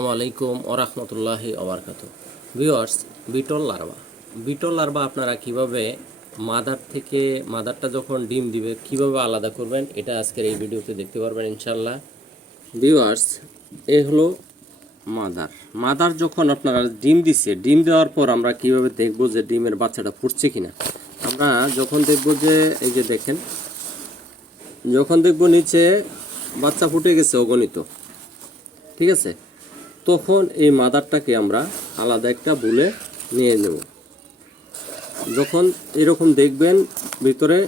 আসসালামু আলাইকুম ওয়া রাহমাতুল্লাহি ওয়া বারাকাতুহু। ভিউয়ার্স, বিটল লার্ভা আপনারা কিভাবে মাদারটা যখন ডিম দিবে কিভাবে আলাদা করবেন এটা আজকের এই ভিডিওতে দেখতে পারবেন ইনশাআল্লাহ। ভিউয়ার্স, এই হলো মাদার যখন আপনারা ডিম দিচ্ছে, ডিম দেওয়ার পর আমরা কিভাবে দেখব যে ডিমের বাচ্চাটা ফুটছে কিনা। আমরা যখন দেখব যে এই যে দেখেন, যখন দেখব নিচে বাচ্চা ফুটে গেছে অগণিত, ঠিক আছে, তখন এই মাদারটাকে আমরা আলাদা একটা বুলে নিয়ে নেব। যখন এরকম দেখবেন ভিতরে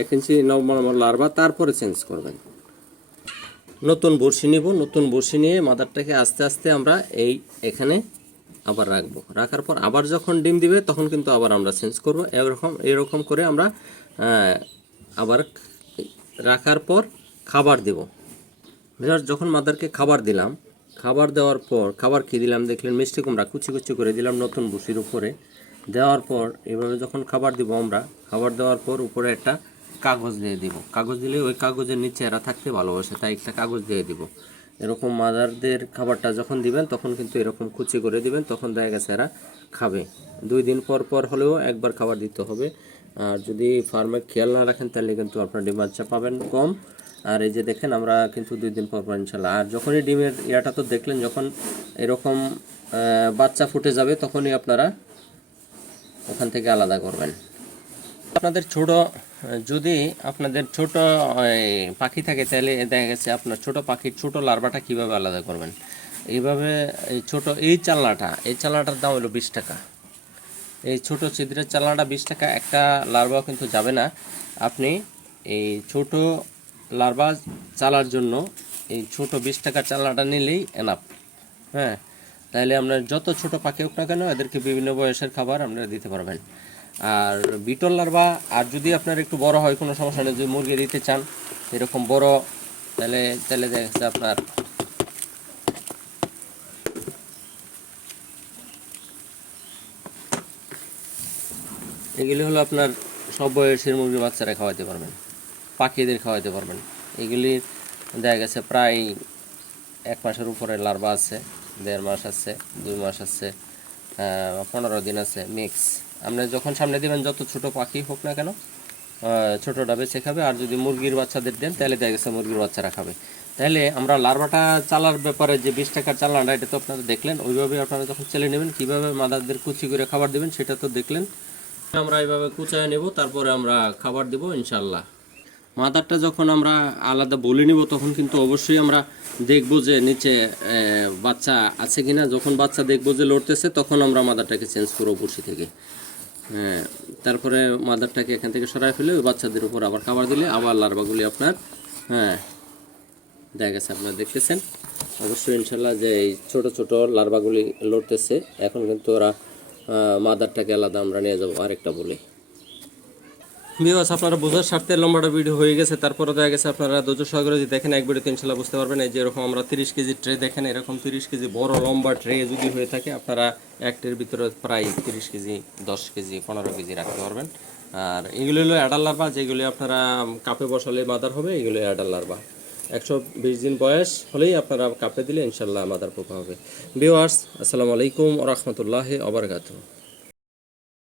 1 ইঞ্চি নর্মাল লার্ভা, তারপরে চেঞ্জ করবেন। নতুন বড়শি নিব, নতুন বড়শি নিয়ে মাদারটাকে আস্তে আস্তে আমরা এখানে আবার রাখবো। রাখার পর আবার যখন ডিম দিবে তখন কিন্তু আবার আমরা চেঞ্জ করব। এরকম করে আমরা আবার রাখার পর খাবার দেব। যখন মাদারকে খাবার দিলাম, খাবার দেওয়ার পর খাবার কি দিলাম দেখলেন, মিষ্টি কুমড়া কুচি কুচি করে দিলাম নতুন বড়শির উপরে। দেওয়ার পর এভাবে যখন খাবার দিব আমরা, খাবার দেওয়ার পর উপরে একটা কাগজ দিয়ে দিব। কাগজ দিলে ওই কাগজের নিচে এরা থাকতে ভালোবাসে, তাই একটা কাগজ দিয়ে দিব। এরকম মাদারদের খাবারটা যখন দিবেন তখন কিন্তু এরকম কুচি করে দিবেন, তখন দেখা গেছে এরা খাবে। 2 দিন পর পর হলেও একবার খাবার দিতে হবে। আর যদি ফার্মে খেয়াল না রাখেন তাহলে কিন্তু আপনার ডিম বাচ্চা পাবেন কম। আর এই যে দেখেন আমরা কিন্তু 2 দিন পর পর ইনশাল্লাহ। আর যখনই ডিমের ইয়াটা তো দেখলেন, যখন এরকম বাচ্চা ফুটে যাবে তখনই আপনারা ওখান থেকে আলাদা করবেন। যদি আপনাদের ছোট পাখি থাকে তাহলে দেখা গেছে আপনার ছোট পাখির ছোট লার্ভাটা কিভাবে আলাদা করবেন। এইভাবে এই চালনাটার দাম হলো 20 টাকা। এই ছোট ছিদ্রের চালনাটা 20 টাকা। একটা লার্ভাও কিন্তু যাবে না। আপনি এই ছোট লার্ভা চালার জন্য এই ছোট 20 টাকার চালনাটা নিলেই এনাফ। হ্যাঁ, তাহলে আপনার যত ছোট পাখি হোক না কেন এদেরকে বিভিন্ন বয়সের খাবার আপনারা দিতে পারবেন। আর বিটল লার্ভা, আর যদি আপনার একটু বড় হয় কোনো সমস্যা নেই, যদি মুরগি দিতে চান এরকম বড়, তাহলে দেখা যাচ্ছে আপনার এগুলি হলো আপনার সব বয়সের মুরগির বাচ্চারা খাওয়াতে পারবেন, পাখিদের খাওয়াতে পারবেন। এগুলির দেখা গেছে প্রায় 1 মাসের উপরে লার্ভা আছে, 1.5 মাস আছে, 2 মাস আছে, 15 দিন আছে, মিক্স। আপনি যখন সামনে দেবেন যত ছোট পাখি হোক না কেন ছোটটা বেছে খাবে। আর যদি মুরগির বাচ্চাদের দেন তাহলে দেখা গেছে মুরগির বাচ্চারা খাবে। তাহলে আমরা লার্ভাটা চালার ব্যাপারে যে 20 টাকার চালানটা, এটা তো আপনারা দেখলেন। ওইভাবে আপনারা যখন চেলে নেবেন কীভাবে মাদারদের কুচি করে খাবার দেবেন সেটা তো দেখলেন। আমরা এইভাবে কুচায় নেব, তারপরে আমরা খাবার দেব ইনশাল্লাহ। মাদারটা যখন আমরা আলাদা বলে নিব তখন কিন্তু অবশ্যই আমরা দেখব যে নিচে বাচ্চা আছে কিনা। যখন বাচ্চা দেখব যে লড়তেছে তখন আমরা মাদারটাকে চেঞ্জ করব বড়শি থেকে। হ্যাঁ, তারপরে মাদারটাকে এখান থেকে সরায় ফেলে ওই বাচ্চাদের উপর আবার খাবার দিলে আবার লার্ভাগুলি আপনার দেখা গেছে আপনারা দেখতেছেন অবশ্যই ইনশাল্লাহ যে এই ছোট ছোট লার্ভাগুলি লড়তেছে। এখন কিন্তু ওরা মাদারটাকে আলাদা আমরা নিয়ে যাবো আরেকটা বলে। ভিউয়ার্স, আপনারা বোঝার স্বার্থে লম্বাটা ভিডিও হয়ে গেছে, তারপরে দেখা গেছে আপনারা ধৈর্য সহকারে যদি দেখেন এক ভিডিওতে ইনশাল্লাহ বুঝতে পারবেন। এই যে এরকম আমরা 30 কেজি ট্রে দেখেন, এরকম 30 কেজি বড় লম্বা ট্রে যদি হয়ে থাকে আপনারা একটের ভিতরে প্রায় 30 কেজি 10 কেজি 15 কেজি রাখতে পারবেন। আর এগুলো হলো অ্যাডাল লার্ভা, যেগুলি আপনারা কাপে বসালে মাদার হবে। এগুলো অ্যাডাল লার্ভা 120 দিন বয়স হলেই আপনারা কাপে দিলে ইনশাল্লাহ মাদার পোকা হবে। ভিউয়ার্স, আসসালামু আলাইকুম ওয়া রাহমাতুল্লাহি ওয়া বারাকাতুহু।